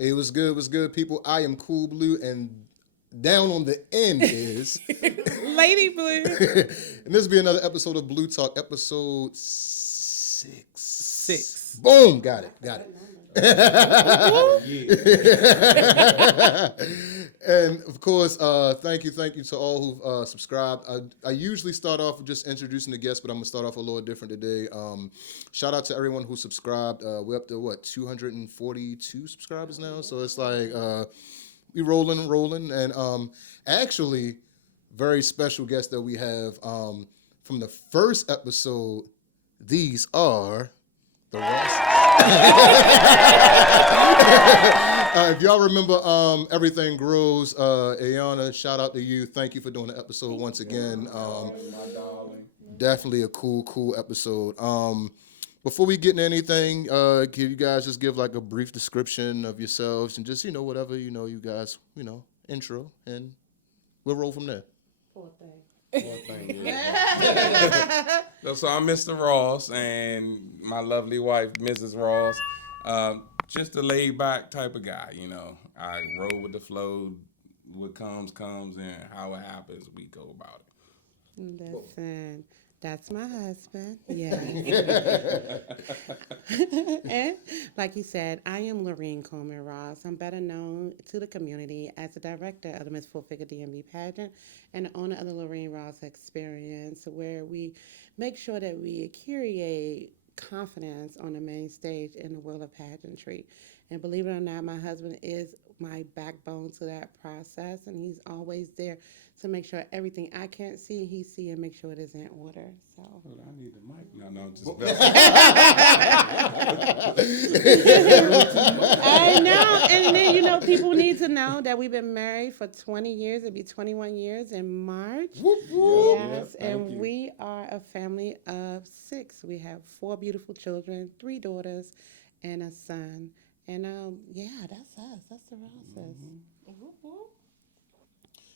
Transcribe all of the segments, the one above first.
Hey, what's good, people? I am Cool Blue, and down on the end is Lady Blue. and this will be another episode of Blu Talk, episode 6. 6. Boom, got it. And of course, thank you to all who've subscribed. I usually start off with just introducing the guests, but I'm gonna start off a little different today. Shout out to everyone who subscribed. We're up to 242 subscribers now, so it's like we rolling, and actually, very special guest that we have from the first episode. These are the Ross. If y'all remember Everything Grows, Ayana, shout out to you. Thank you for doing the episode once again. Definitely a cool episode. Before we get into anything, can you guys just give like a brief description of yourselves and just, whatever, you guys, intro, and we'll roll from there. Poor thing. Yeah. So I'm Mr. Ross, and my lovely wife, Mrs. Ross. Just a laid back type of guy, I roll with the flow. What comes, and how it happens, we go about it. Listen, that's my husband. Yeah. And like you said, I am Lorrine Coleman Ross. I'm better known to the community as the director of the Miss Full Figure DMV pageant and the owner of the Lorrine Ross Experience, where we make sure that we curate confidence on the main stage in the world of pageantry. And believe it or not, my husband is my backbone to that process, and he's always there to make sure everything I can't see, he see, and make sure it is in order. So I need the mic. No, just I know. And then people need to know that we've been married for 20 years. It'll be 21 years in March. Yes, and we are a family of 6. We have 4 beautiful children, 3 daughters, and a son. And that's us. That's the Rosses.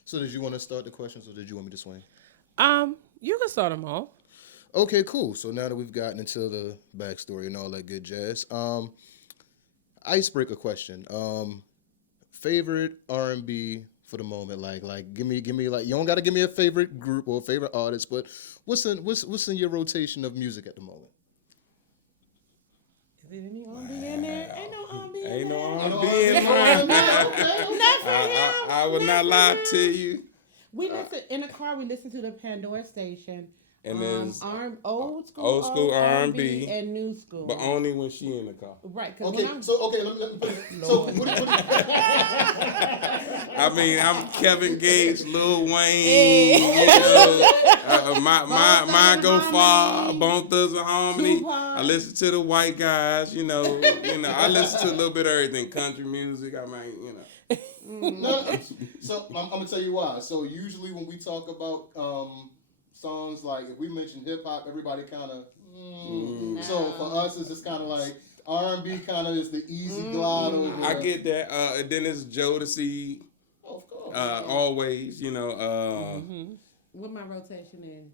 So did you want to start the questions, or did you want me to swing? You can start them off. Okay, cool. So now that we've gotten into the backstory and all that good jazz, icebreaker question. Favorite R&B for the moment, like give me like, you don't got to give me a favorite group or a favorite artist, but what's in your rotation of music at the moment? Is there any R&B in there? Ain't no R&B in there. Ain't no R&B in there. I would not lie to you. We listen in the car. We listen to the Pandora station. And there's old school R&B and new school, but only when she in the car. Right. Okay. Let me put it. So what I mean, I'm Kevin Gates, Lil Wayne. Mine go far. Bone Thugs and Harmony. I listen to the white guys. I listen to a little bit of everything. Country music. I mean, No. So I'm gonna tell you why. So usually when we talk about songs, like if we mention hip hop, everybody kind of. No. So for us, it's just kind of like R&B. Kind of is the easy glide over. I get that. And then it's Jodeci. Oh, of course. Always, What my rotation is?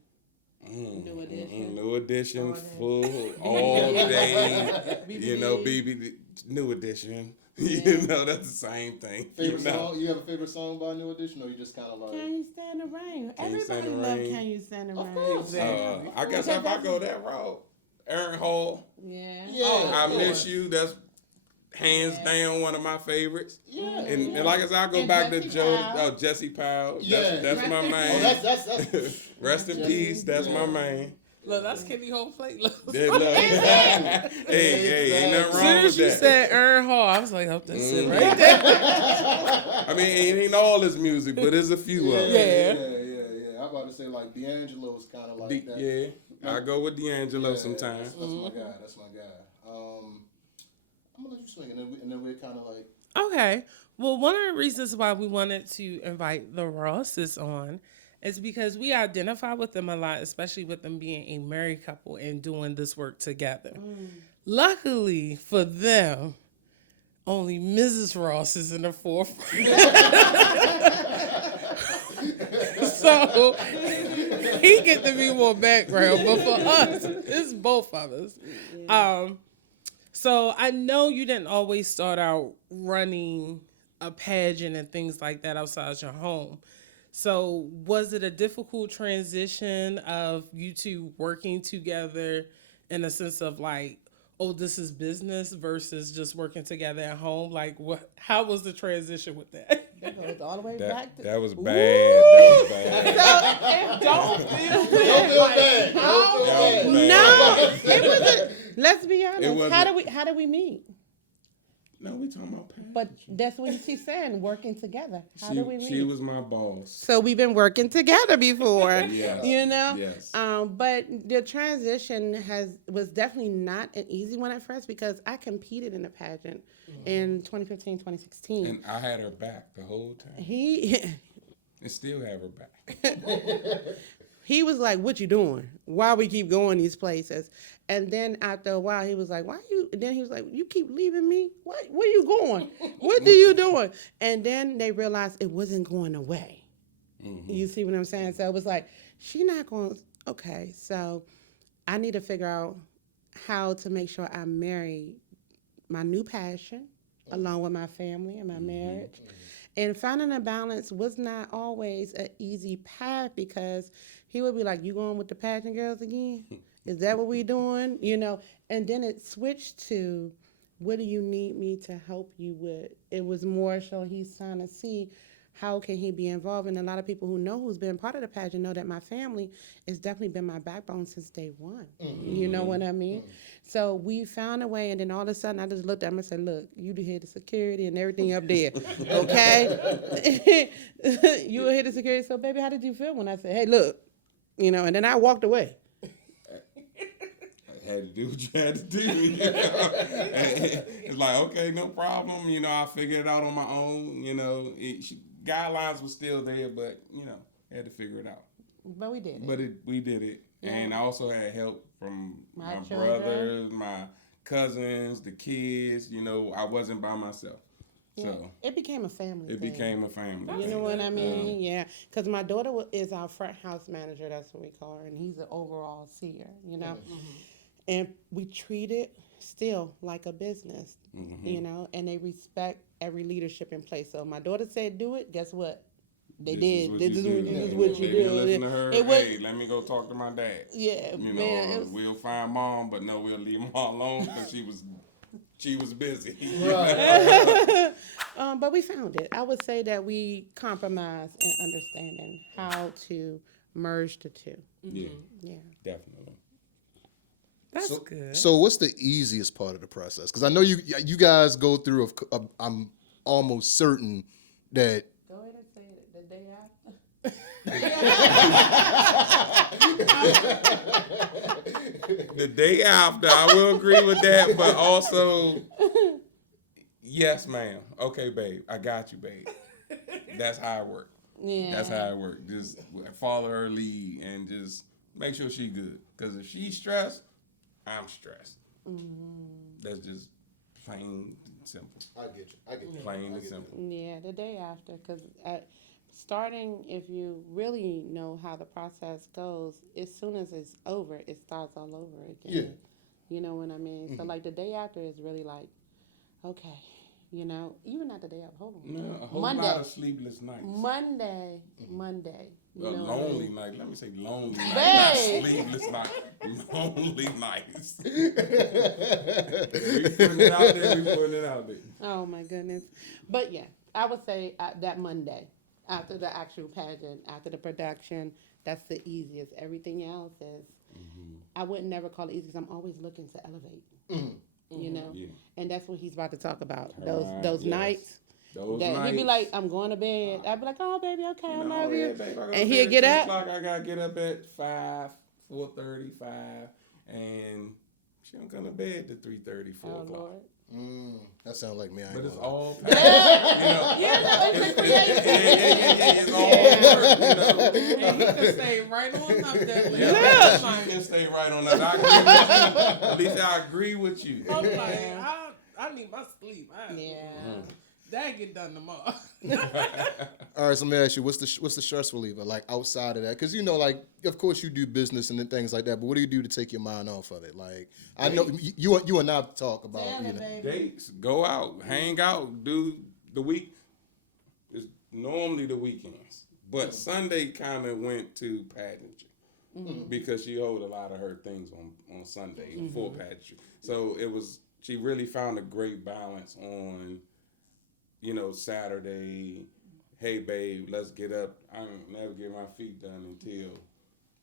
New Edition, full all day. BB, New Edition. Yeah. That's the same thing. Favorite song? You have a favorite song by New Edition, or you just kind of like? Can You Stand the Rain? Everybody loves Can You Stand the Rain. Of course. Exactly. I guess if I go that route, Aaron Hall. Yeah. I Miss You. That's hands down one of my favorites. Yeah. And like I said, I go back to Jesse Powell. That's my man. Oh, that's Rest in peace. That's my man. Look, that's Kenny Hope plate. Hey, ain't nothing wrong with that. As soon as you said Aaron Hall, I was like, oh, that's it right there. I mean, it ain't all his music, but there's a few of them. Yeah. I'm about to say like D'Angelo's kind of like that. Yeah, I go with D'Angelo sometimes. That's my guy. I'm gonna let you swing, and then we're kind of like. Okay. Well, one of the reasons why we wanted to invite the Rosses on is because we identify with them a lot, especially with them being a married couple and doing this work together. Luckily for them, only Mrs. Ross is in the forefront. So he get to be more background, but for us, it's both of us. So I know you didn't always start out running a pageant and things like that outside your home. So was it a difficult transition of you two working together in a sense of like, oh, this is business versus just working together at home? Like, what? How was the transition with that? That goes all the way back to. That was bad. That was bad. Don't feel Don't feel bad. Don't feel bad. No, it wasn't. Let's be honest. wasn't- How do we meet? No, we talking about pageantry. But that's what she's saying, working together. How do we meet? She was my boss. So we've been working together before, Yes. you know. Yes. But the transition was definitely not an easy one at first because I competed in a pageant in 2015, 2016. And I had her back the whole time. He And still have her back. he was like, "What you doing? Why we keep going these places?" And then after a while, he was like, "Why you?" And then he was like, "You keep leaving me. Where you going? What are you doing?" And then they realized it wasn't going away. Mm-hmm. You see what I'm saying? So it was like, she not going. Okay, so I need to figure out how to make sure I marry my new passion along with my family and my marriage. And finding a balance was not always an easy path because he would be like, "You going with the pageant girls again? Is that what we doing?" You know, and then it switched to, "What do you need me to help you with?" It was more so he's trying to see how can he be involved. And a lot of people who know who's been part of the pageant know that my family has definitely been my backbone since day one. You know what I mean? So we found a way, and then all of a sudden I just looked at him and said, "Look, you the head of security and everything up there, okay? You were head of security, so baby, how did you feel when I said, hey, look," you know, and then I walked away. Had to do what you had to do. You know? It's like, okay, no problem. You know, I figured it out on my own. You know, guidelines were still there, but, you know, had to figure it out. But we did it. But we did it. Yeah. And I also had help from my children. brothers, my cousins, the kids. You know, I wasn't by myself. Yeah. So It became a family it thing. became a family. You know what I mean? Yeah. Because my daughter is our front house manager. That's what we call her. And he's an overall seer, you know? And we treat it still like a business, you know? And they respect every leadership in place. So my daughter said do it. Guess what? They did. This is what you They do. listen to her. It was, Hey, let me go talk to my dad. yeah, You know, man. It was, we'll find mom, but no, we'll leave mom alone because she was busy. Right. but we found it. I would say that we compromised in understanding how to merge the two. Yeah, Yeah. definitely. That's good. So what's the easiest part of the process? Because I know you guys go through. I'm almost certain that. Go ahead and say it the day after. The day after, I will agree with that, but also, yes, ma'am. Okay, babe, I got you, babe. That's how it works. Yeah. That's how it works. Just follow her lead and just make sure she good. Because if she's stressed, I'm stressed. That's just plain and simple. I get you. I get you. Plain and simple. Yeah, the day after, because starting, if you really know how the process goes, as soon as it's over, it starts all over again. Yeah. You know what I mean? So, like, the day after is really like, okay, you know, even not the day after, hold on. No, a whole Monday. lot of sleepless nights. Monday. You A know what I lonely mean? night. Let me say lonely night. Not Babe. sleepless night. Lonely nights. We putting it out there. We putting it out there. Oh my goodness. But yeah, I would say that Monday, after the actual pageant, after the production, that's the easiest. Everything else is, I wouldn't never call it easy because I'm always looking to elevate. You know? Yeah. And that's what he's about to talk about. Right, Those yes. nights. Those That nights. he'd be like, "I'm going to bed." I'd be like, "Oh, baby, okay, I love you." Babe, I gotta And be he'd at get 3 up. o'clock. I gotta get up at 5, 4:30, 5, and she don't come to bed to 3:30, 4 Oh, o'clock. Lord. That sounds like me. I ain't But it's gonna lie. all passion. It's all work, you know. And he can stay right on up there. Yeah, she can stay right on that. I agree with you. At least I agree with you. I'm like, I need my sleep. Yeah. That get done tomorrow. All right, so let me ask you, what's the stress reliever like outside of that? Because you know, like, of course you do business and then things like that, but what do you do to take your mind off of it? Like, I know you and I talk about Dates, go out, hang out, do the week. It's normally the weekends, but Sunday kind of went to pageantry because she owed a lot of her things on Sunday for pageantry. So she really found a great balance on, Saturday. Hey babe, let's get up. I don't never get my feet done until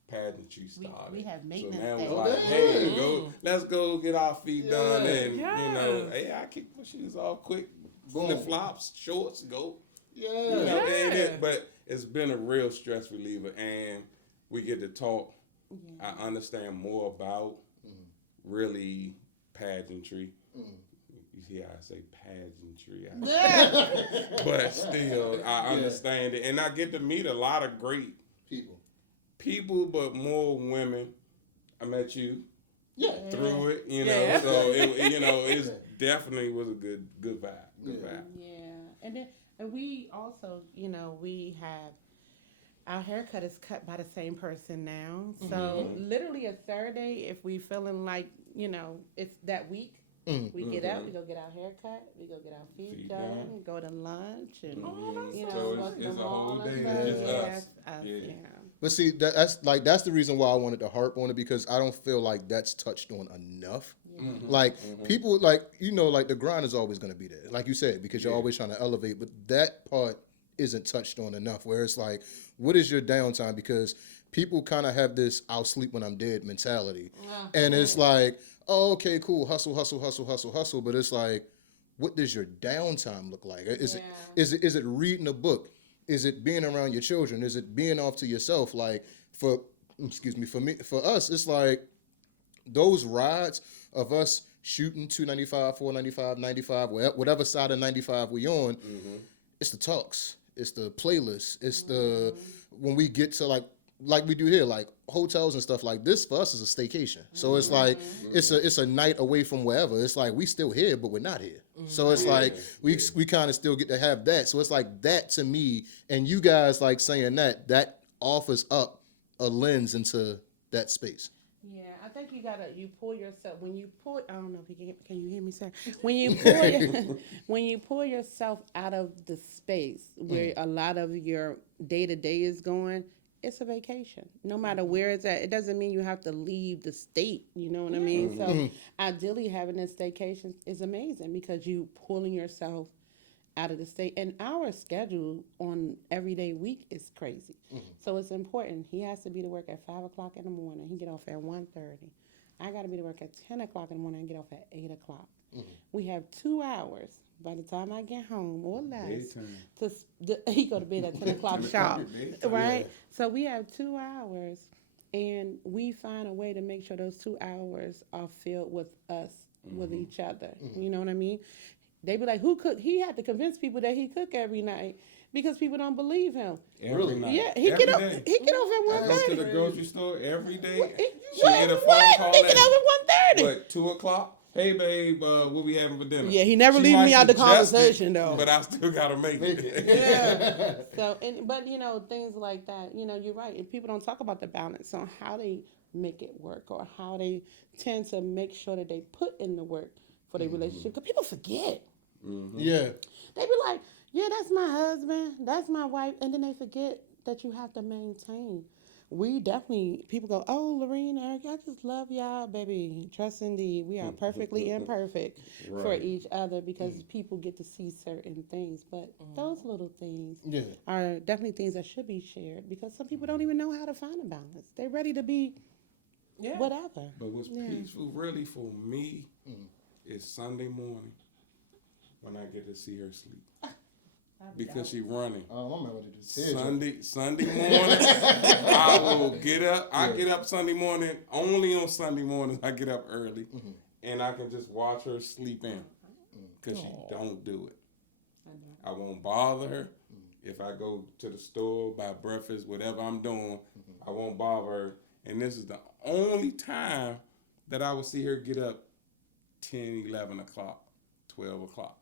pageantry started. We have So maintenance now days. it's like, hey, let's go get our feet done, and Yes. hey, I kick my shoes off quick, Boom. flip flops, shorts, go. Yeah. But it's been a real stress reliever, and we get to talk. I understand more about really pageantry. You see how I say pageantry, but still, I understand it, and I get to meet a lot of great people, but more women. I met you through it, Yeah. so it's definitely was a good vibe. Good vibe. Yeah, and we also, we have our haircut is cut by the same person now. So literally a Saturday, if we feeling like it's that week, we get up, we go get our haircut, we go get our feet done, go to lunch, and So go to the it's a mall whole and day stuff. just us. Yeah. But see, that's the reason why I wanted to harp on it, because I don't feel like that's touched on enough. Like people, like the grind is always going to be there, like you said, because you're always trying to elevate. But that part isn't touched on enough. Where it's like, what is your downtime? Because people kind of have this "I'll sleep when I'm dead" mentality, and it's like, oh, okay, cool, hustle, hustle, hustle, hustle, hustle. But it's like, what does your downtime look like? Is it reading a book? Is it being around your children? Is it being off to yourself? Like for us, it's like those rides of us shooting 295, 495, 95, whatever side of 95 we on. It's the talks. It's the playlist. It's the when we get to like we do here, like hotels and stuff like this. For us, is a staycation. So it's like it's a night away from wherever. It's like we still here, but we're not here. So it's like we kind of still get to have that. So it's like that to me, and you guys like saying that offers up a lens into that space. Yeah, I think you pull yourself when you pull. I don't know if you can you hear me, sir? When you pull yourself out of the space where a lot of your day to day is going, it's a vacation. No matter where it's at, it doesn't mean you have to leave the state. You know what I mean? So ideally, having a staycation is amazing because you pulling yourself out of the state. And our schedule on everyday week is crazy. So it's important. He has to be to work at 5 o'clock in the morning. He get off at 1:30. I got to be to work at 10 o'clock in the morning and get off at 8 o'clock. We have 2 hours by the time I get home or less. He go to bed at 10 o'clock sharp, right? So we have 2 hours, and we find a way to make sure those 2 hours are filled with us, with each other. You know what I mean? They be like, who cook? He had to convince people that he cook every night because people don't believe him. Every night. Yeah, he get off at I go 1:30. to the grocery store every day. She What? get a phone call He get off at at 1:30. what, 2 o'clock? Hey babe, what we having for dinner? Yeah, he never She leave might me out the suggest it, conversation though. But I still gotta make it. Yeah. So, but things like that. You're right. And people don't talk about the balance on how they make it work or how they tend to make sure that they put in the work for their relationship. Because people forget. Yeah. They be like, yeah, that's my husband, that's my wife, and then they forget that you have to maintain. We definitely, people go, oh, Lorrine, Eric, I just love y'all, baby. Trust indeed. We are perfectly imperfect for each other because people get to see certain things. But those little things are definitely things that should be shared because some people don't even know how to find a balance. They're ready to be whatever. But what's peaceful really for me is Sunday morning when I get to see her sleep. Because she running. Oh, my man, Sunday morning, I will get up. I get up Sunday morning. Only on Sunday mornings I get up early, and I can just watch her sleep in because she don't do it. I won't bother her. If I go to the store, buy breakfast, whatever I'm doing, I won't bother her. And this is the only time that I will see her get up 10, 11 o'clock, 12 o'clock.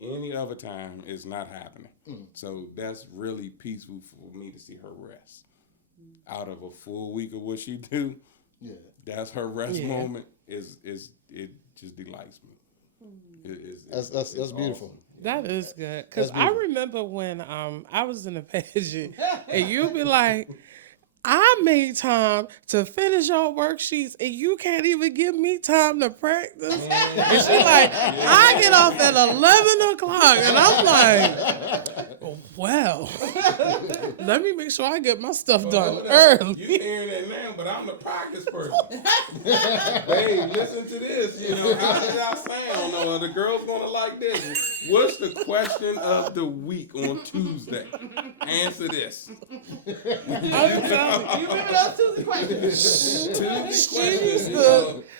Any other time, it's not happening. So that's really peaceful for me to see her rest. Out of a full week of what she do, that's her rest moment. It just delights me. That's beautiful. Awesome. That is good. Because I remember when I was in a pageant and you'd be like, I made time to finish your worksheets and you can't even give me time to practice. And she like, I get off at 11 o'clock. And I'm like, well, let me make sure I get my stuff done early. You hearing that now, but I'm the practice person. Hey, listen to this. You know, how did y'all sound? Are the girls gonna like this? What's the question of the week on Tuesday? Answer this. You remember those Tuesday questions? Questions.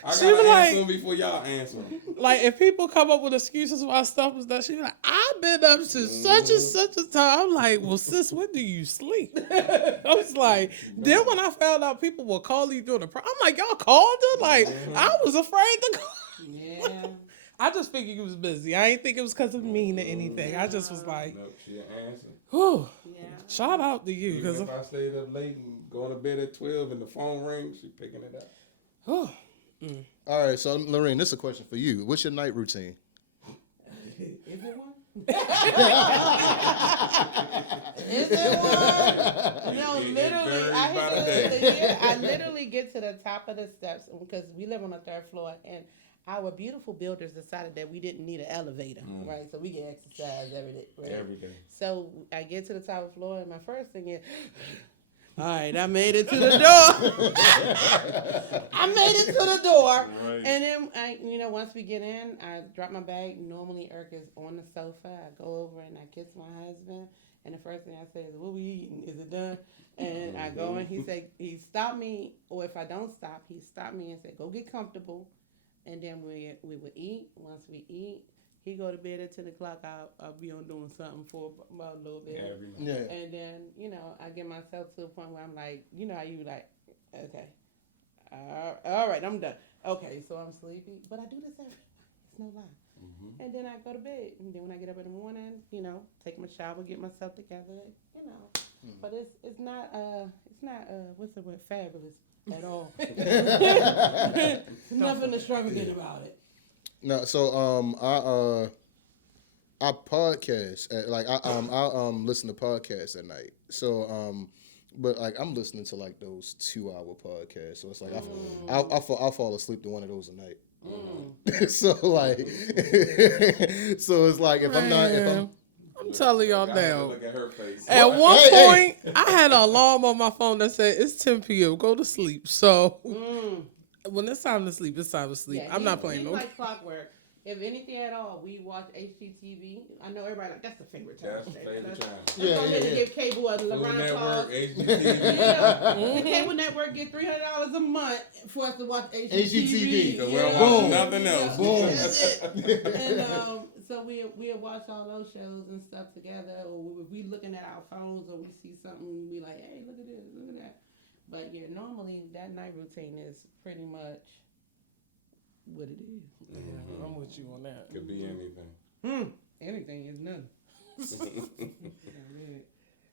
I she gotta was answer like- them before y'all answer them. Like, if people come up with excuses why stuff was done, she be like, I've been up since such and such a time. I'm like, well, sis, when do you sleep? I was like, then when I found out people were calling you during the I'm like, y'all called her? Like, I was afraid to call. Yeah. I just figured you was busy. I ain't think it was because of me or anything. I just was like, No, she'll answer. whew, Yeah. shout out to you. Even Because, if I stayed up late and going to bed at 12 and the phone rings, she picking it up. All right, so Lorraine, this is a question for you. What's your night routine? Is it one? Is it one? No, literally, I varies by the hate day. the year. I literally get to the top of the steps because we live on the 3rd floor, and our beautiful builders decided that we didn't need an elevator, right? So we get exercise every day, right? Every day. So I get to the top of the floor, and my first thing is, all right, I made it to the door. I made it to the door. Right. And then, once we get in, I drop my bag. Normally, Eric is on the sofa. I go over and I kiss my husband. And the first thing I say is, what we eating? Is it done? And I go and he stopped me. Or if I don't stop, he stopped me and said, go get comfortable. And then we would eat. Once we eat, he go to bed at 10 o'clock. I'll be on doing something for about a little bit. Every night. Yeah. And then, I get myself to a point where I'm like, how you like, okay, all right, I'm done. Okay, so I'm sleepy. But I do this every night. It's no lie. Mm-hmm. And then I go to bed. And then when I get up in the morning, take my shower, get myself together, But it's not what's the word, fabulous at all. Nothing extravagant about it. No, so I podcast I listen to podcasts at night. So but like I'm listening to like those 2-hour podcasts. So it's like I'll fall asleep to one of those a night. So like so it's like if I'm telling y'all I had to now. look at her face. At one Hey. point, I had an alarm on my phone that said it's 10 p.m. Go to sleep. So when it's time to sleep, it's time to sleep. Yeah, I'm not playing he's no. like clockwork. If anything at all, we watch HGTV. I know everybody like that's the favorite time. That's the favorite time. Yeah. They give cable a Food Lorrine Network, clause. HGTV. Yeah. The cable network get $300 a month for us to watch HGTV. So we don't Boom. watch nothing else. Boom. That's it. And so we'll watch all those shows and stuff together, or we looking at our phones, or we see something, we like, hey, look at this, look at that. But yeah, normally that night routine is pretty much what it is. Yeah, I'm with you on that. Could be anything. Anything is none.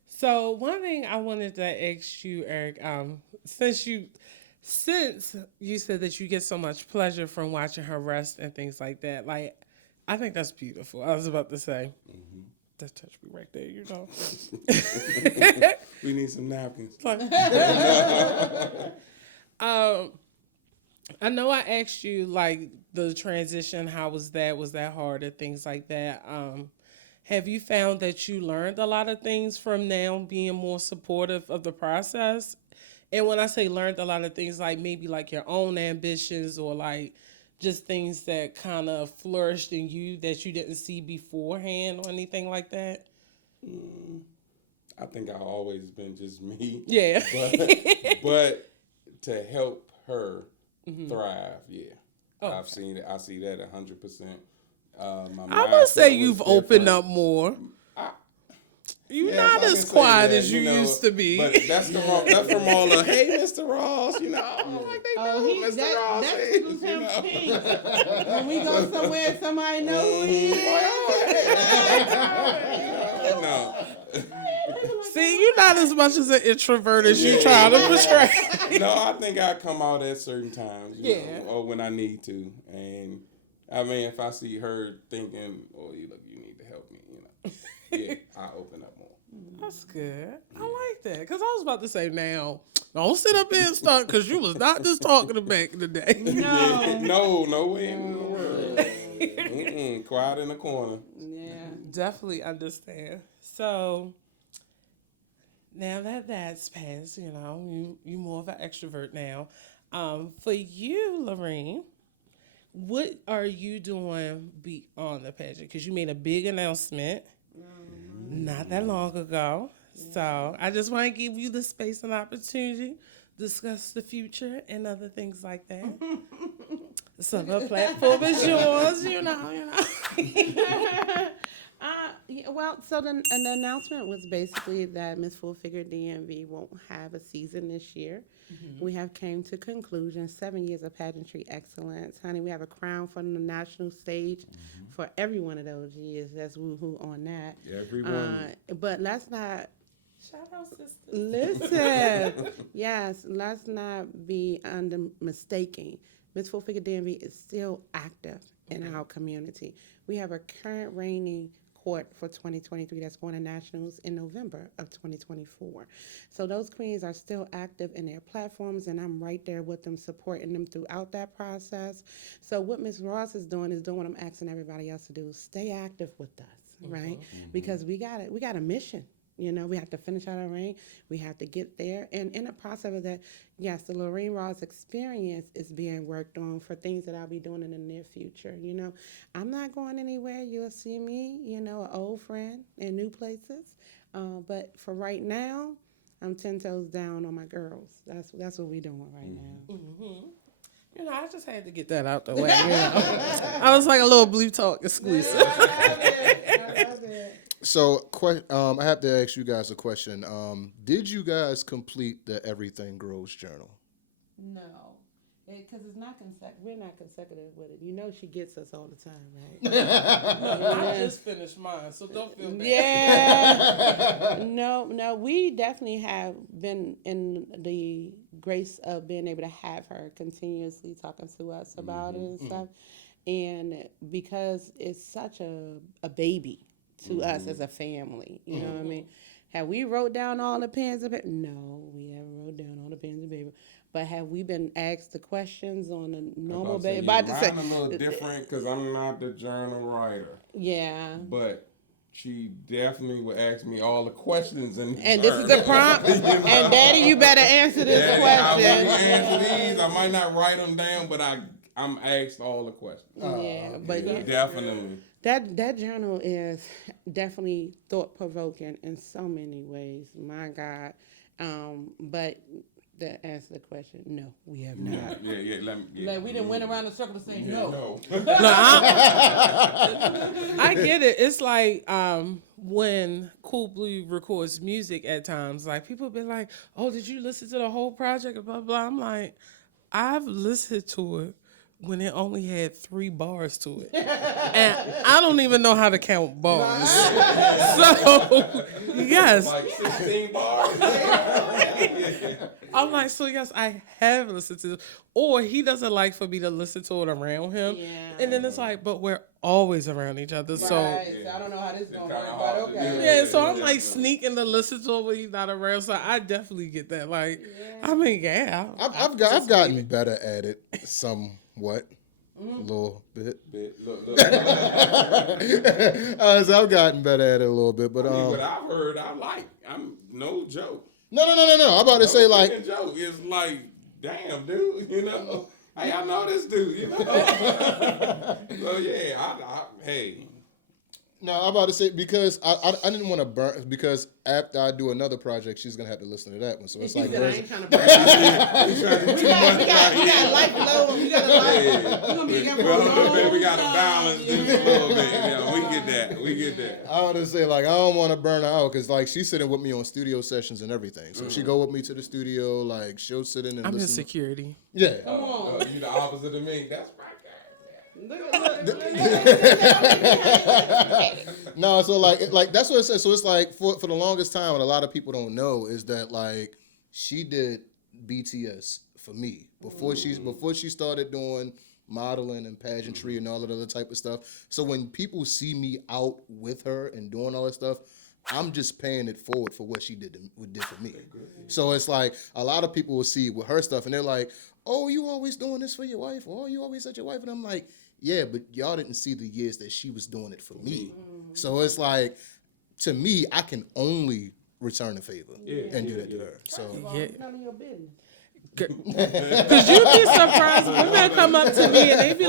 So one thing I wanted to ask you, Eric, since you said that you get so much pleasure from watching her rest and things like that, like I think that's beautiful. I was about to say, that touched me right there, you know. We need some napkins. I know I asked you like the transition, how was that? Was that hard or things like that? Have you found that you learned a lot of things from now being more supportive of the process? And when I say learned a lot of things, like maybe like your own ambitions or like just things that kind of flourished in you that you didn't see beforehand or anything like that? I think I've always been just me. Yeah. But to help her thrive, yeah. I've seen it. I see that 100%. I would say you've opened up more. You're Yes, not I as can say quiet that, as you used to be. But that's from all the, hey, Mr. Ross, like they know who Mr. Ross that is. tickles him pink. When we go somewhere, somebody know who he is. No. See, you're not as much as an introvert as you try to portray. No, I think I come out at certain times, you Yeah. know, or when I need to. And I mean, if I see her thinking, oh, you need to help me, yeah, I open up more. That's good. I like that. Because I was about to say, now, don't sit up there and start, because you was not just talking to back in the day. No way in the world. Quiet in the corner. Yeah. Definitely understand. So, now that's passed, you more of an extrovert now. For you, Lorrine, what are you doing beyond the pageant? Because you made a big announcement not that long ago. So I just want to give you the space and opportunity to discuss the future and other things like that. So the platform is yours, Well, so the announcement was basically that Miss Full Figure DMV won't have a season this year. Mm-hmm. We have came to conclusion, 7 years of pageantry excellence. Honey, we have a crown from the national stage for every one of those years. That's woo-hoo on that. Everyone. But let's not... Shout out, sisters. Listen. Yes, let's not be mistaken. Miss Full Figure DMV is still active in our community. We have a current reigning court for 2023 that's going to nationals in November of 2024. So those queens are still active in their platforms, and I'm right there with them, supporting them throughout that process. So what Ms. Ross is doing what I'm asking everybody else to do: stay active with us, right? Because we got a mission. We have to finish out our reign. We have to get there. And in the process of that, yes, the Lorrine Ross experience is being worked on for things that I'll be doing in the near future. I'm not going anywhere. You'll see me, an old friend in new places. But for right now, I'm 10 toes down on my girls. That's what we're doing right now. Mm-hmm. I just had to get that out the way. I was like a little Blu Talk exclusive. I love it. So, I have to ask you guys a question. Did you guys complete the Everything Grows journal? No, because it's not we're not consecutive with it. She gets us all the time, right? I just finished mine, so don't feel bad. Yeah. No, we definitely have been in the grace of being able to have her continuously talking to us about it and stuff. And because it's such a baby to us as a family, you know what I mean? Have we wrote down all the pens and paper? No, we haven't wrote down all the pens and paper. But have we been asked the questions on a normal basis? Mine a little different because I'm not the journal writer. Yeah. But she definitely would ask me all the questions. And this is the prompt. And Daddy, you better answer this question. I answer these. I might not write them down, but I'm asked all the questions. Definitely. That journal is definitely thought-provoking in so many ways. My God. But to answer the question, no, we have not. Like we didn't went around the circle to say no. I get it. It's like when Cool Blue records music at times, like people be like, oh, did you listen to the whole project? Blah, blah, blah. I'm like, I've listened to it when it only had 3 bars to it. And I don't even know how to count bars. So, yes. Like 16 bars. I'm like, so yes, I have listened to it. Or he doesn't like for me to listen to it around him. Yeah. And then it's like, but we're always around each other. So, Right. So I don't know how this is going to work, but okay. yeah, so I'm like sneaking to listen to it when he's not around. So I definitely get that. Like, I mean, yeah. I've gotten better at it somewhat. A little bit. Look. So I've gotten better at it a little bit, but What I've heard, I'm no joke. No. I'm about to say like Joke is like, damn, dude, Hey, I know this dude, So yeah, hey, No, I'm about to say because I didn't want to burn because after I do another project, she's gonna have to listen to that one. So it's like, I there's- ain't trying to burn out. We got life low. We got a life. We're gonna be here for a long We got to time. balance this a little bit. Yeah, we get that. I want to say like I don't want to burn her out because like she's sitting with me on studio sessions and everything. So she go with me to the studio, like she'll sit in and I'm in listen. security. Yeah. You the opposite of me. That's right. No, so like that's what it says. So it's like for the longest time, what a lot of people don't know is that like she did BTS for me before she started doing modeling and pageantry and all that other type of stuff. So when people see me out with her and doing all that stuff, I'm just paying it forward for what she did for me. So it's like a lot of people will see with her stuff and they're like, "Oh, you always doing this for your wife? Or you always at your wife?" And I'm like, yeah, but y'all didn't see the years that she was doing it for me. So it's like, to me, I can only return the favor and do that to her. So Yeah. None of your business. Cause you'd be surprised. Women come up to me and they be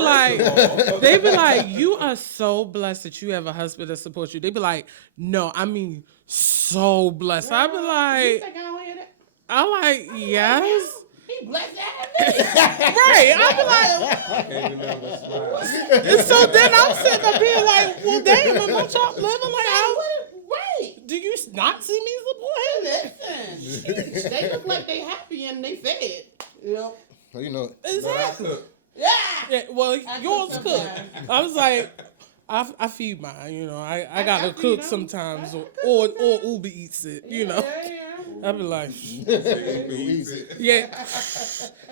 like, "You are so blessed that you have a husband that supports you." They be like, "No, I mean so blessed." I be You like, think I don't hear that? I'm like, yes. He blessed that. Right. I be like, and so then I'm sitting up here like, well, damn, am I living like how? Right. Do you not see me support him? Listen, they look like they happy and they fed. You know. well, you know, Exactly. Yeah. Yeah, well, I yours cook cook. sometimes. I was like, I feed mine, you know. I gotta I feed cook them. sometimes, I or cook sometimes. Uber eats it, you know. Yeah. I be like, easy. yeah.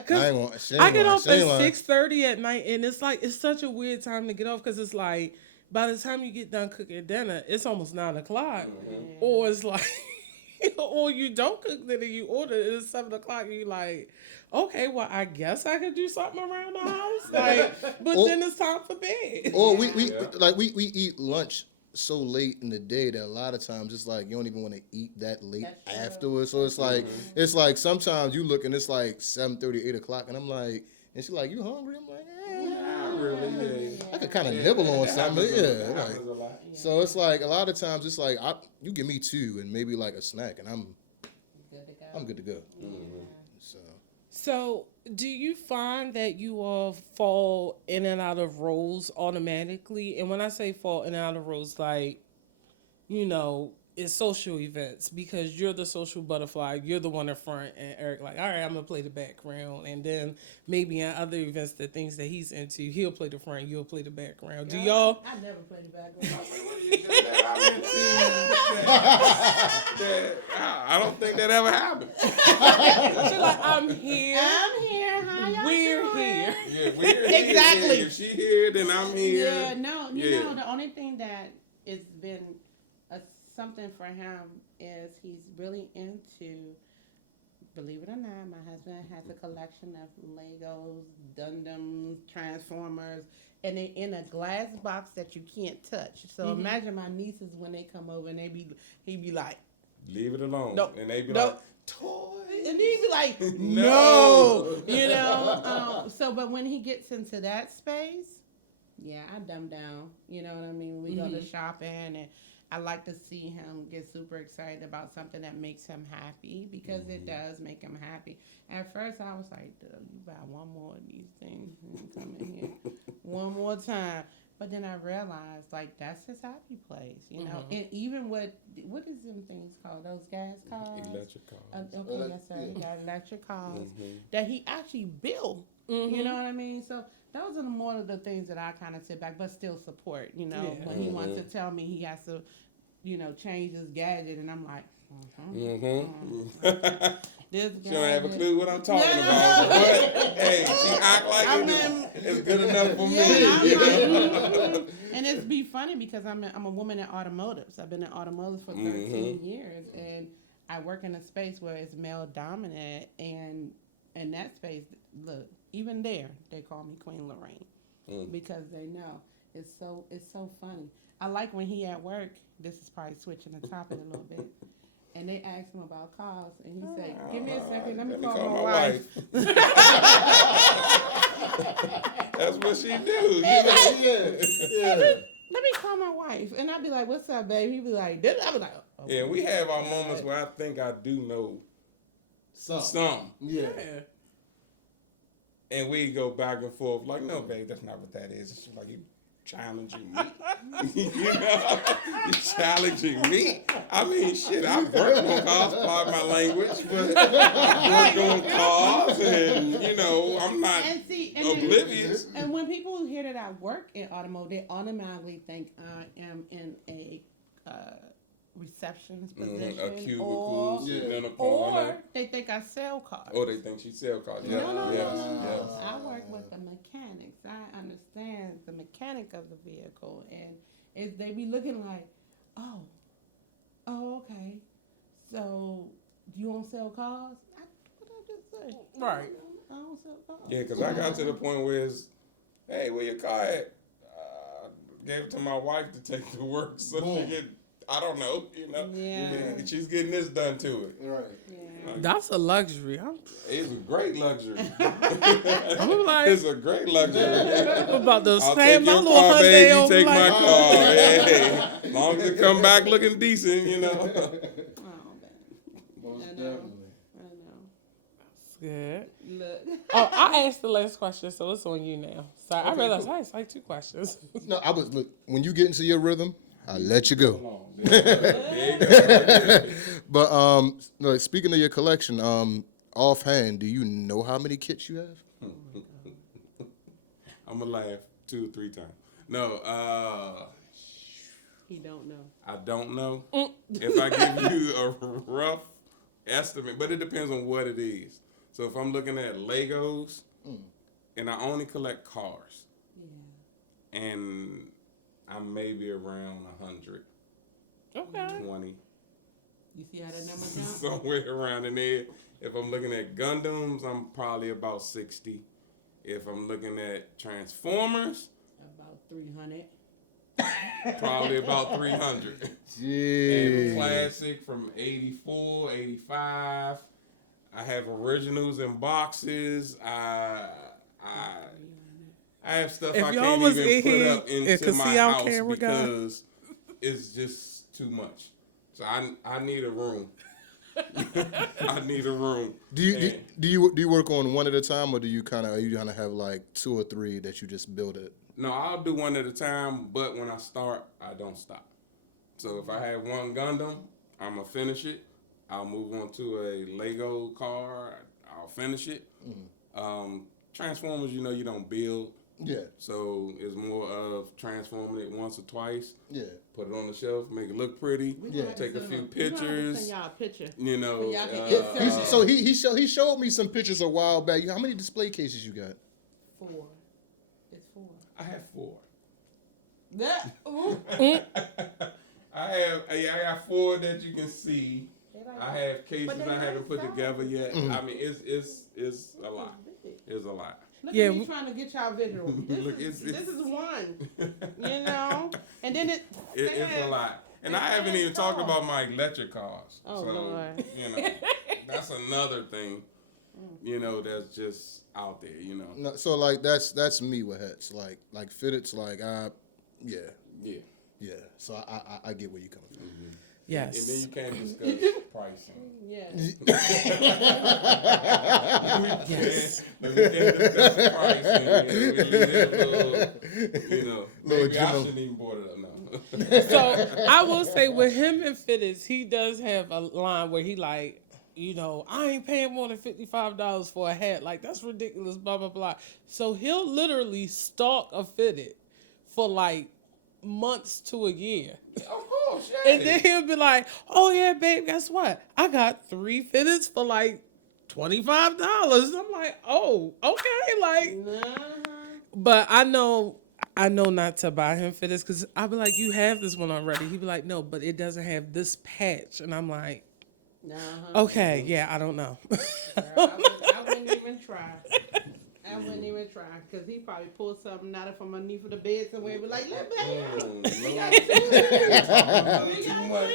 I ain't want. I get off at 6:30 at night, and it's such a weird time to get off because it's like by the time you get done cooking dinner, it's almost 9 o'clock, or it's like, or you don't cook dinner, you order it, it's 7 o'clock, and you like, okay, well I guess I could do something around the house, like, but then it's time for bed. Or we eat lunch so late in the day that a lot of times it's like you don't even want to eat that late That's true. afterwards. So it's like sometimes you look and it's like 7:30, 8 o'clock, and I'm like, and she's like, "You hungry?" I'm like, Not really. I could kind of nibble on something. Yeah, That like, happens a lot. so it's like a lot of times it's like you give me 2 and maybe like a snack, and I'm good to go. So So, do you find that you all fall in and out of roles automatically? And when I say fall in and out of roles, like, you know, it's social events because you're the social butterfly, you're the one in front, and Eric like, all right, I'm gonna play the background, and then maybe in other events, the things that he's into, he'll play the front, you'll play the background. Do y'all? I never played the background. I don't think that ever happened. She's like, I'm here. I'm here. How y'all We're doing? here. Yeah, we're here. Exactly. If she here, then I'm here. Yeah, no, you Yeah. know, the only thing that has been something for him is he's really into, believe it or not, my husband has a collection of Legos, Gundams, Transformers, and they're in a glass box that you can't touch. So imagine my nieces when they come over and he'd be like, Leave it alone. No, And they be no. like, toy. and he'd be like, No. no, you know. But when he gets into that space, yeah, I dumb down. You know what I mean? We go to shopping, and I like to see him get super excited about something that makes him happy because it does make him happy. At first, I was like, "Dude, you buy one more of these things and come in here one more time." But then I realized, like, that's his happy place, you know. And even what is them things called? Those gas cars? Electric car. Okay, yes, sir. He got electric cars that he actually built. You know what I mean? So those are more of the things that I kind of sit back, but still support. You know, when he wants to tell me he has to, you know, change his gadget, and I'm like, this She don't have a gadget. clue what I'm talking about. But, hey, she act like it's good enough for me. And it's be funny because I'm a woman in automotives. I've been in automotives for 13 years, and I work in a space where it's male dominant, and in that space, look, even there, they call me Queen Lorrine because they know it's so funny. I like when he at work. This is probably switching the topic a little bit. And they asked him about cars, and he said, "Give me a second, let me call my wife." That's what she do. You know? Let me call call my wife, and I'd be like, "What's up, babe?" He'd be like, "This." I'd be like, "Oh, Yeah, we have our moments where I think I do know something. Yeah. And we go back and forth like, no, babe, that's not what that is. It's just like you challenging me. You know, you challenging me. I mean, shit, I've worked on cars, pardon my language, but I've worked on cars, and you know, I'm not And see, oblivious. And when people hear that I work in automotive, they automatically think I am in a receptionist position, A cubicle, sitting in a or corner. they think I sell cars. Or they think she sell cars. Yeah, No. yes. I work with the mechanics. I understand the mechanic of the vehicle, and they be looking like, oh, okay. So you don't sell cars? What I just say? Right. I don't sell cars. Yeah, because I got to the point where it's, hey, where your car at? Gave it to my wife to take to work so she get, I don't know, you know. Yeah. She's getting this done to it. Right. Yeah. That's a luxury. It's a great luxury. I'm like, It's a great luxury. I'm about to I'll stand take my your little car, Hyundai baby. You over take my like, car. Hey, as long as it come back looking decent, you know. Oh, man. Most I know. definitely. I know. good. Look. Oh, I asked the last question, so it's on you now. So I Okay, realized cool. I asked like 2 questions. No, I was look when you get into your rhythm, I let you go. Come on. There you go. But like, speaking of your collection, offhand, do you know how many kits you have? I'm going to laugh 2 or 3 times. No, He don't know. I don't know. If I give you a rough estimate, but it depends on what it is. So if I'm looking at Legos, and I only collect cars, Yeah. and I'm maybe around 100, Okay. 20, You see how that number count? somewhere around in there. If I'm looking at Gundams, I'm probably about 60. If I'm looking at Transformers, About 300. probably about 300. Yeah. And classic from 84, 85. I have originals in boxes. I have stuff If I y'all can't was even in put here up and into could my see our house camera guy. because it's just too much. So I need a room. I need a room. Do you work on one at a time, or do you kind of have like 2 or 3 that you just build it? No, I'll do one at a time, but when I start, I don't stop. So if I have one Gundam, I'm going to finish it. I'll move on to a Lego car. I'll finish it. Transformers, you don't build. Yeah. So it's more of transforming it once or twice. Yeah. Put it on the shelf, make it look pretty. Yeah. Take a few Send pictures. y'all a picture. You know. Y'all can get So he showed me some pictures a while back. How many display cases you got? 4. It's 4. I have 4. That. Ooh. I got 4 that you can see. I have cases But they I haven't put nice together yet. Mm-hmm. I mean, it's a lot. It's a lot. Look Yeah, at me we- trying to get y'all visual. This, Look, is, it's- this is one, and then It's a lot. And I haven't even talked about my electric cars. Oh, so, Lord. that's another thing, that's just out there, No, so like that's me with hats. Like fitteds. Yeah. Yeah. So I get where you coming from. Yes. And then you can't discuss pricing. yes. Yes. We can't discuss pricing. We leave it a little, Little maybe I general. shouldn't even brought it up now. So I will say with him and Fitteds, he does have a line where he like, I ain't paying more than $55 for a hat. Like, that's ridiculous, blah, blah, blah. So he'll literally stalk a Fitted for like months to a year. Of course, yeah. And then he'll be like, oh yeah, babe, guess what? I got 3 Fitteds for like $25. I'm like, oh, okay. Like, but I know not to buy him Fitteds because I'll be like, you have this one already. He'd be like, no, but it doesn't have this patch. And I'm like, okay, yeah, I don't know. I wouldn't even try. I wouldn't even try because he probably pulled something out from underneath of the bed somewhere and be like, look, babe. Too much.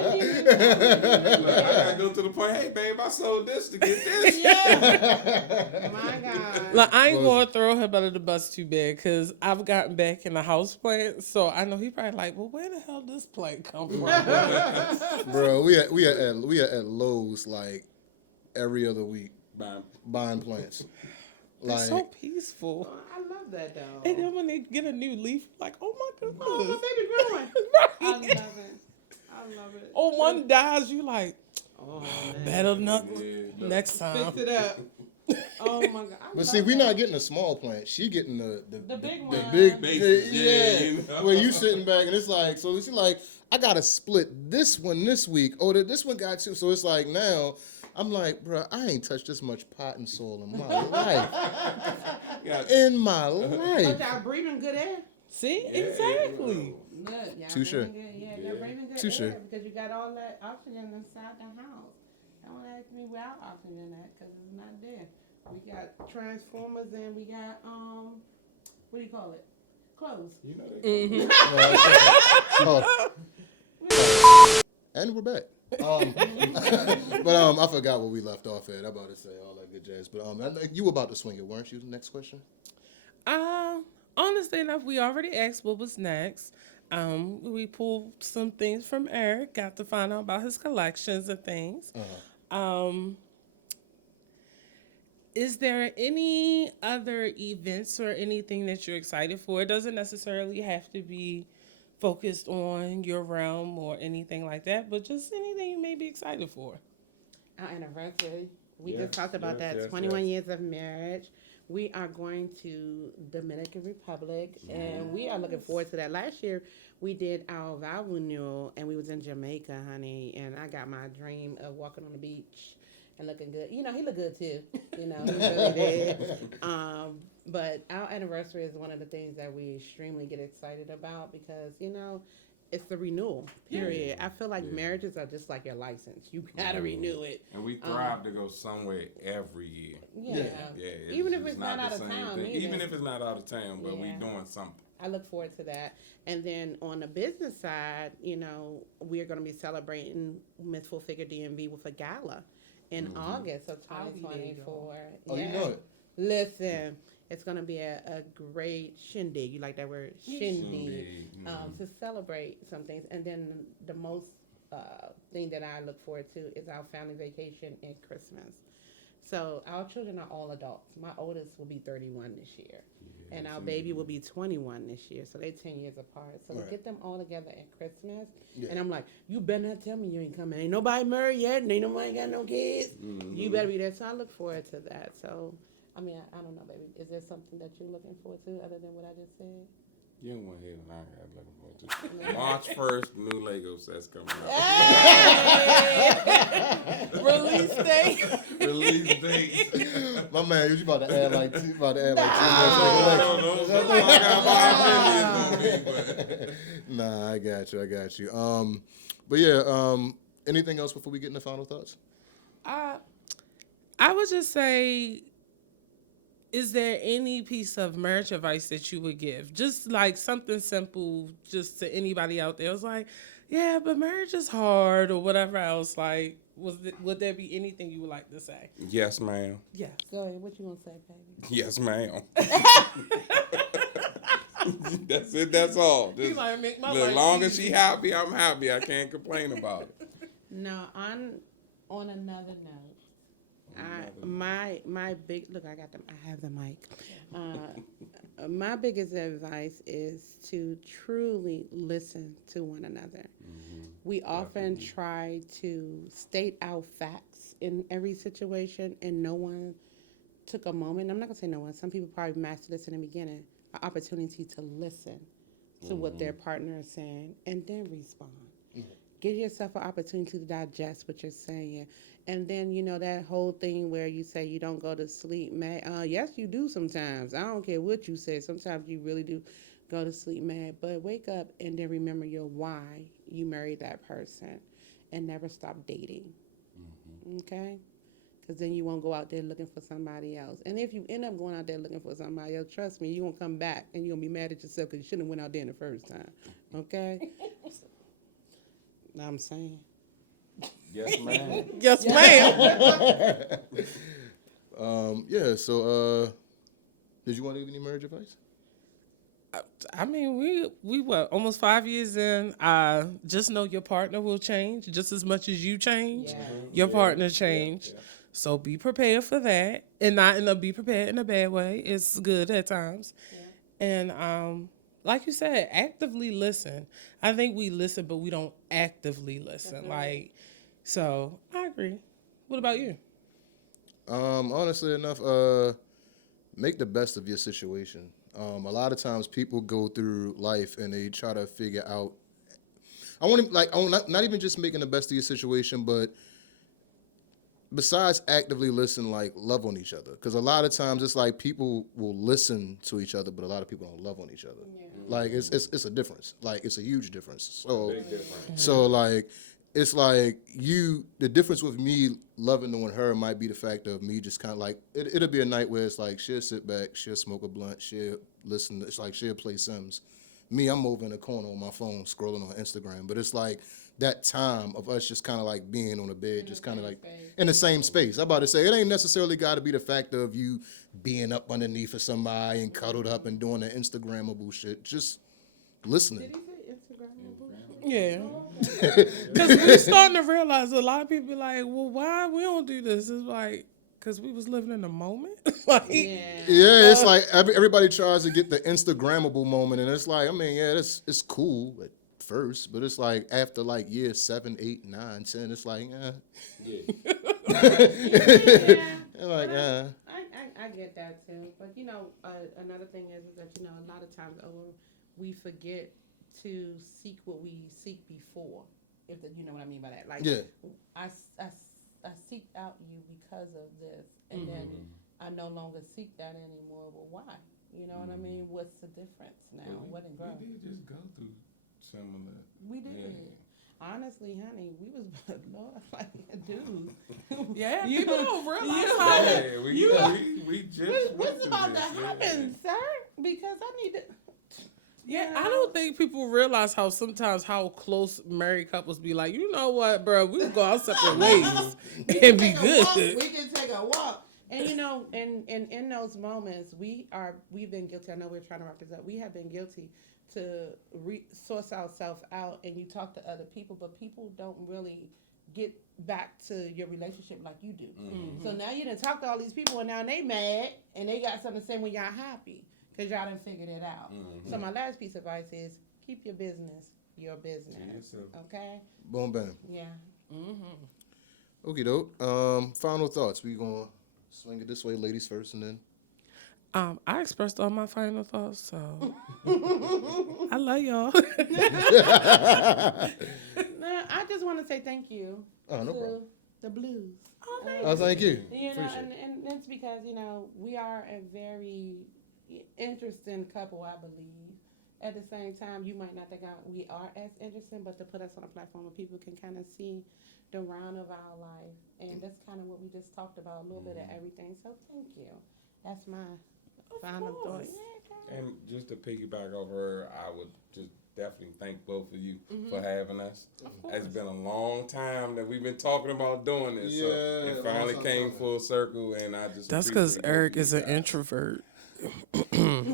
I gotta go to the point. Hey, babe, I sold this to get this. Yeah. My God. Like, I ain't Well, gonna throw him under the bus too bad because I've gotten back in the house plant, so I know he probably like, well, where the hell this plant come from? bro, we are at Lowe's like every other week buying plants. It's so peaceful. I love that though. And then when they get a new leaf, like, oh my goodness. Oh, my baby growing. I Right. love it. I love it. Or one dies, you like, Oh, man. better not next time. Fix it up. Oh my God. But see, we're not getting a small plant. She getting the big the one. big, Basic, yeah. you know. Where you sitting back and it's like, so she's like, I gotta split this one this week. Oh, this one got two. So it's like now, I'm like, bro, I ain't touched this much pot and soil in my life. In my life. But y'all breathing good air. See? Exactly. Good. Y'all Touche. breathing good. Yeah, y'all breathing good Touche. air because you got all that oxygen inside the house. Don't ask me where our oxygen at because it's not there. We got transformers and we got what do you call it? Clothes. You know Oh. And we're back. But I forgot where we left off at. I'm about to say all that good jazz. But you were about to swing it, weren't you? Next question. Honestly enough, we already asked what was next. We pulled some things from Eric, got to find out about his collections and things. Is there any other events or anything that you're excited for? It doesn't necessarily have to be focused on your realm or anything like that, but just anything you may be excited for. Our anniversary. We Yes, just talked about yes, that. yes, 21 yes. years of marriage. We are going to Dominican Republic, and we are looking forward to that. Last year, we did our vow renewal, and we was in Jamaica, honey, and I got my dream of walking on the beach and looking good. You know, he looked good, too. You know, he really did. But our anniversary is one of the things that we extremely get excited about because, you know, it's the renewal, period. I feel like marriages are just like your license. You gotta renew it. And we thrive to go somewhere every year. Yeah. Even if it's not out of town, either. Even if it's not out of town, but we Yeah. doing something. I look forward to that. And then on the business side, you know, we're going to be celebrating Miss Full Figure DMV with a gala in August of I'll be there, 2024. Oh, you know it. Listen, it's going to be a great shindig. You like that word? Shindig. To celebrate some things. And then the most thing that I look forward to is our family vacation and Christmas. So our children are all adults. My oldest will be 31 this year. And our baby will be 21 this year. So they're 10 years apart. So to get them all together at Christmas. And I'm like, you better not tell me you ain't coming. Ain't nobody married yet. And ain't nobody got no kids. You better be there. So I look forward to that. So, I mean, I don't know, baby. Is there something that you're looking forward to other than what I just said? You don't want to hear what I got looking forward to. March 1st, new Lego sets coming out. Release date. Release date. My man, you about to add like two. No, Nah, I got you. But yeah, anything else before we get into final thoughts? I would just say, is there any piece of marriage advice that you would give? Just like something simple, just to anybody out there. It's like, yeah, but marriage is hard or whatever else. Like, would there be anything you would like to say? Yes, ma'am. Yes. Go ahead. What you gonna say, baby? Yes, ma'am. That's it. That's all. Just, like, make my as life long as easy. she happy, I'm happy. I can't complain about it. No, on another note, my big look. I have the mic. My biggest advice is to truly listen to one another. We often try to state our facts in every situation, and no one took a moment. I'm not gonna say no one. Some people probably mastered this in the beginning. An opportunity to listen to what their partner is saying, and then respond. Give yourself an opportunity to digest what you're saying. And then, you know, that whole thing where you say you don't go to sleep mad. Yes, you do sometimes. I don't care what you say. Sometimes you really do go to sleep mad. But wake up and then remember your why you married that person and never stop dating. Okay? Because then you won't go out there looking for somebody else. And if you end up going out there looking for somebody else, trust me, you're going to come back and you're going to be mad at yourself because you shouldn't have went out there in the first time. Okay? I'm saying. Yes, ma'am. Yes, ma'am. Yeah, so Did you want to give any marriage advice? I mean, we what, almost 5 years in. Just know your partner will change just as much as you change. Yeah. Your partner change. So be prepared for that, and not be prepared in a bad way. It's good at times, and like you said, actively listen. I think we listen, but we don't actively listen. Like, so I agree. What about you? Honestly enough, make the best of your situation. A lot of times people go through life and they try to figure out. I want not even just making the best of your situation, but besides actively listen, like love on each other. Because a lot of times it's like people will listen to each other, but a lot of people don't love on each other. Yeah. Like it's a difference. Like it's a huge difference. So Big difference. so like it's like the difference with me loving on her might be the fact of me just kind of like it'll be a night where it's like she'll sit back, she'll smoke a blunt, she'll listen. It's like she'll play Sims. Me, I'm over in the corner on my phone scrolling on Instagram. But it's like that time of us just kind of like being on a bed, just kind of like in the same space. I'm about to say it ain't necessarily got to be the fact of you being up underneath of somebody and cuddled up and doing the Instagrammable shit. Just listening. Did he say Instagram? Yeah, because we're starting to realize a lot of people be like, well, why we don't do this? It's like, because we was living in the moment. Like, Yeah, it's like everybody tries to get the Instagrammable moment, and it's like, I mean, yeah, it's cool at first, but it's like after like year 7, 8, 9, 10, it's like, like, I get that too. But another thing is that a lot of times we forget to seek what we seek before. If you know what I mean by that. Like, I seeked out you because of this, and then I no longer seek that anymore. Well, why? You know what I mean? What's the difference now? What in growth? We did just go through similar. We did. Yeah. Honestly, honey, we was Lord, like, dude. yeah, You- people don't realize you- how Yeah, we just What's about to happen, sir? Because I need to. Yeah, I don't think people realize how sometimes how close married couples be like, you know what, bro, we can go our separate ways and be good. We can take a walk. And in those moments, we've been guilty. I know we're trying to wrap this up. We have been guilty to source ourselves out, and you talk to other people, but people don't really get back to your relationship like you do. Mm-hmm. So now you done talk to all these people, and now they mad, and they got something to say when y'all happy. Because y'all done figured it out. Mm-hmm. So my last piece of advice is keep your business your business. Okay? Boom, bam. Yeah. Mm-hmm. Okie doke. Final thoughts. We going to swing it this way, ladies first, and then. I expressed all my final thoughts, so I love y'all. No, I just want to say thank you Oh, no to problem. the Blues. Oh, thank you. And it's because, we are a very interesting couple, I believe. At the same time, you might not think we are as interesting, but to put us on a platform where people can kind of see the round of our life. And that's kind of what we just talked about, a little bit of everything. So thank you. That's my final thought. And just to piggyback over her, I would just definitely thank both of you for having us. It's been a long time that we've been talking about doing this. So it finally came full circle, and I just That's because Eric is an introvert. Something.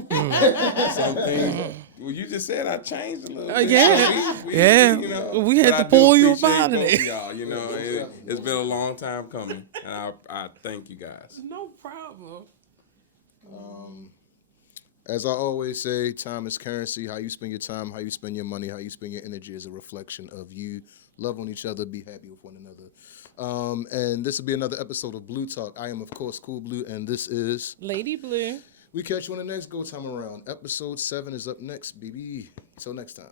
Well, you just said I changed a little bit. Yeah. So we had to pull you up out of it. Y'all, it's been a long time coming, and I thank you guys. No problem. As I always say, time is currency. How you spend your time, how you spend your money, how you spend your energy is a reflection of you. Love on each other, be happy with one another. And this will be another episode of Blu Talk. I am, of course, Cool Blue, and this is Lady Blue. We catch you on the next Go Time Around. Episode 7 is up next, BB. Till next time.